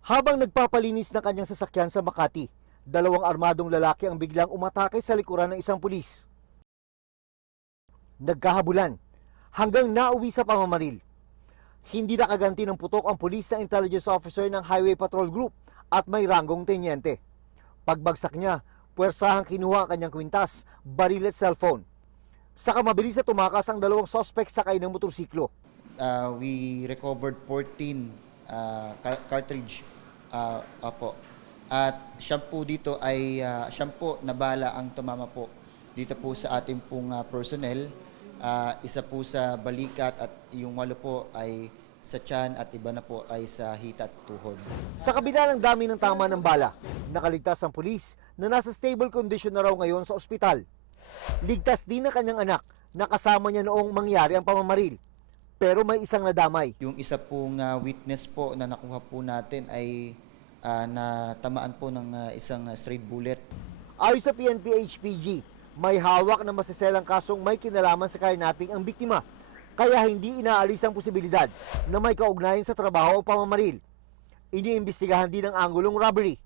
Habang nagpapalinis ng kanyang sasakyan sa Makati, dalawang armadong lalaki ang biglang umatake sa likuran ng isang pulis. Nagkahabulan hanggang nauwi sa pamamaril. Hindi nakaganti ng putok ang pulis na intelligence officer ng Highway Patrol Group at may ranggong tenyente. Pagbagsak niya, puwersahang kinuha ang kanyang kwintas, baril at cellphone. Saka mabilis na tumakas ang dalawang suspect sakay ng motorsiklo. We recovered 14 cartridge. Opo. At siyam po dito ay siyam po na bala ang tumama po dito po sa ating pong personnel. Isa po sa balikat at yung 8 po ay sa tiyan at iba na po ay sa hita at tuhod. Sa kabila ng dami ng tama ng bala, nakaligtas ang pulis na nasa stable condition na raw ngayon sa ospital. Ligtas din ang kanyang anak na kasama niya noong mangyari ang pamamaril. Pero may isang nadamay. Yung isa pong witness po na nakuha po natin ay natamaan po ng isang straight bullet. Ayon sa PNP-HPG, may hawak na maseselang kasong may kinalaman sa kidnapping ang biktima, kaya hindi inaalis ang posibilidad na may kaugnayan sa trabaho o pamamaril. Iniimbestigahan din ang anggulong robbery.